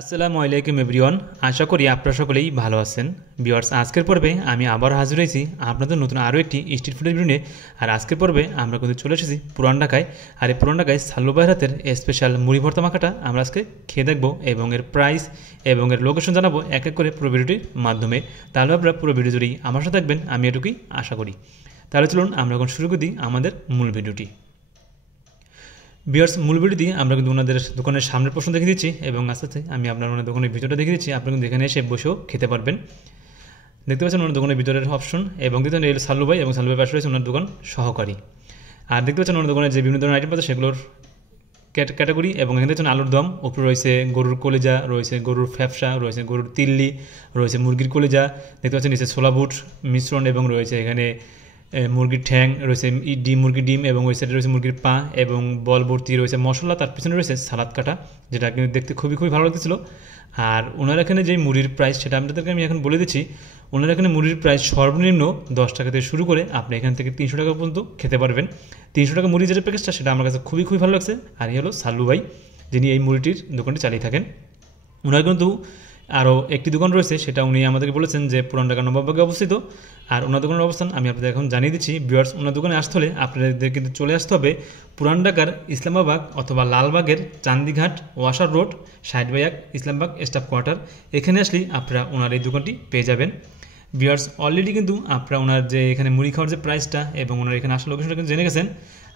আসসালামু আলাইকুম এভরিওয়ান। আশা করি আপনারা সকলেই ভালো আছেন। ভিউয়ার্স, আজকের পর্বে আমি আবার হাজির হয়েছি আপনাদের নতুন আরও একটি স্ট্রিট ফুডের ভিডিও নিয়ে। আর আজকের পর্বে আমরা কিন্তু চলে এসেছি পুরান ঢাকায়। আর এই পুরান ঢাকায় সাল্লু ভাইয়ের হাতের স্পেশাল মুড়ি ভর্তা মাখাটা আমরা আজকে খেয়ে দেখবো এবং এর প্রাইস এবং এর লোকেশন জানাবো এক এক করে পুরো ভিডিওটির মাধ্যমে। তাহলে আপনারা পুরো ভিডিও জুড়েই আমার সাথে থাকবেন, আমি এটুকুই আশা করি। তাহলে চলুন আমরা এখন শুরু করে দিই আমাদের মূল ভিডিওটি। ভিউয়ার্স, মূল ভিডিও দিয়ে আমরা কিন্তু ওনাদের দোকানের সামনের প্রশ্ন দেখে দিচ্ছি এবং আস্তে আস্তে আমি আপনার ওনার দোকানের ভিতরটা দেখে দিচ্ছি। আপনি কিন্তু এখানে এসে বসেও খেতে পারবেন। দেখতে পাচ্ছেন ওনার দোকানের ভিতরের অপশন এবং দেখতে পাচ্ছেন সাল্লু ভাই এবং সাল্লু ভাই পাশে রয়েছে ওনার দোকান সহকারী। আর দেখতে পাচ্ছেন ওনার দোকানে যে বিভিন্ন ধরনের আইটেম আছে সেগুলোর ক্যাটাগরি এবং এখানে দেখছেন আলুর দম, উপরে রয়েছে গরুর কলেজা, রয়েছে গরুর ফ্যাপসা, রয়েছে গরুর তিল্লি, রয়েছে মুরগির কলেজা, দেখতে পাচ্ছেন নিচে ছোলা বুট মিশ্রণ এবং রয়েছে এখানে মুরগির ঠ্যাং, রয়েছে মুরগির ডিম এবং ওই সাইডে রয়েছে মুরগির পা এবং বল ভর্তি রয়েছে মশলা, তার পিছনে রয়েছে সালাদ কাটা, যেটা কিন্তু দেখতে খুবই ভালো লাগতেছিল। আর ওনার এখানে যে মুড়ির প্রাইস সেটা আপনাদেরকে আমি এখন বলে দিচ্ছি। ওনার এখানে মুড়ির প্রাইস সর্বনিম্ন 10 টাকা থেকে শুরু করে আপনি এখান থেকে 300 টাকা পর্যন্ত খেতে পারবেন। 300 টাকা মুড়ি যেটা প্যাকেজটা সেটা আমার কাছে খুবই ভালো লাগছে। আর এই হলো সাল্লু ভাই, যিনি এই মুড়িটির দোকানটি চালিয়ে থাকেন। ওনার কিন্তু আরও একটি দোকান রয়েছে, সেটা উনি আমাদেরকে বলেছেন যে পুরান ঢাকা নবাববাগে অবস্থিত। আর ওনার দোকানের অবস্থান আমি আপনাদের এখন জানিয়ে দিচ্ছি। ভিউয়ার্স, ওনার দোকানে আসতে হলে আপনাদের কিন্তু চলে আসতে হবে পুরান ঢাকার ইসলামাবাদ অথবা লালবাগের চান্দিঘাট ওয়াসার রোড 60/1 ইসলামবাগ স্টাফ কোয়ার্টার। এখানে আসলেই আপনারা ওনার এই দোকানটি পেয়ে যাবেন। ভিউয়ার্স, অলরেডি কিন্তু আপনারা ওনার যে এখানে মুড়ি খাওয়ার যে প্রাইসটা এবং ওনার এখানে আসলে লোকেশনটা কিন্তু জেনে গেছেন।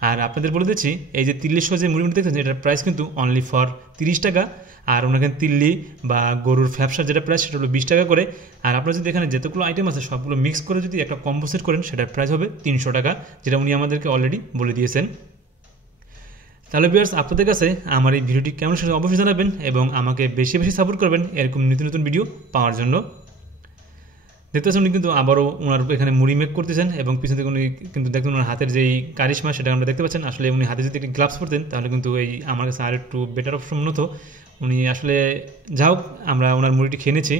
আর আপনাদের বলে দিচ্ছি, এই যে 30 যে মুড়ি দেখছেন এটার প্রাইস কিন্তু অনলি ফর 30 টাকা। আর ওনার এখানে তিল্লি বা গরুর ফ্যাপসার যেটা প্রাইস সেটা হলো 20 টাকা করে। আর আপনারা যদি এখানে যতগুলো আইটেম আছে সবগুলো মিক্স করে যদি একটা কম্বো সেট করেন সেটার প্রাইস হবে 300 টাকা, যেটা উনি আমাদেরকে অলরেডি বলে দিয়েছেন। তাহলে ভিউয়ার্স, আপনাদের কাছে আমার এই ভিডিওটি কেমন সেটা অবশ্যই জানাবেন এবং আমাকে বেশি সাপোর্ট করবেন এরকম নতুন ভিডিও পাওয়ার জন্য। দেখতে পাচ্ছেন উনি কিন্তু আবারও ওনার এখানে মুড়ি মেক করতেছেন এবং পিছন থেকে উনি কিন্তু দেখতেন ওনার হাতের যেই কারিশমা সেটা আমরা দেখতে পাচ্ছেন। আসলে উনি হাতে যদি একটি গ্লাভস পরতেন তাহলে কিন্তু এই আমার কাছে আর একটু বেটার অপশন মনে হতো। উনি আসলে যাও আমরা ওনার মুড়িটি খেয়ে নিয়েছি।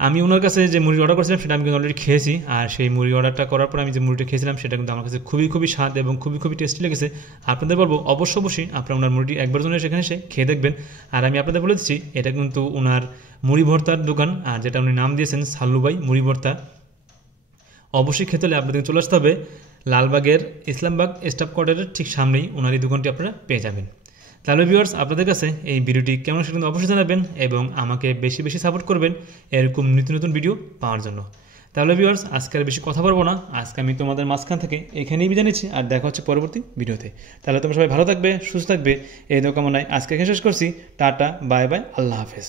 আমি ওনার কাছে যে মুড়ি অর্ডার করেছিলাম সেটা আমি কিন্তু অলরেডি খেয়েছি। আর সেই মুড়ি অর্ডারটা করার পর আমি যে মুড়িটা খেয়েছিলাম সেটা কিন্তু আমার কাছে খুবই স্বাদ এবং খুবই টেস্টি লেগেছে। আপনাদের বলবো অবশ্যই আপনারা ওনার মুড়িটি একবার জন্য সেখানে এসে খেয়ে দেখবেন। আর আমি আপনাদের বলে দিচ্ছি, এটা কিন্তু ওনার মুড়ি ভর্তার দোকান, আর যেটা উনি নাম দিয়েছেন সাল্লু ভাই মুড়ি ভর্তা। অবশ্যই খেতে হলে আপনাদের চলে আসতে হবে লালবাগের ইসলামবাগ স্টাফ কোয়ার্টারের ঠিক সামনেই ওনার এই দোকানটি আপনারা পেয়ে যাবেন। তাহলে ভিউয়ার্স, আপনাদের কাছে এই ভিডিওটি কেমন সেটা কিন্তু অবশ্যই জানাবেন এবং আমাকে বেশি সাপোর্ট করবেন এরকম নতুন ভিডিও পাওয়ার জন্য। তাহলে ভিউয়ার্স, আজকে আর বেশি কথা বলবো না, আজকে আমি তোমাদের মাঝখান থেকে এখানেই বিদায় নিচ্ছি। আর দেখা হচ্ছে পরবর্তী ভিডিওতে। তাহলে তোমরা সবাই ভালো থাকবে, সুস্থ থাকবে এই কামনায় আজকে এখানে শেষ করছি। টাটা, বাই বাই, আল্লাহ হাফেজ।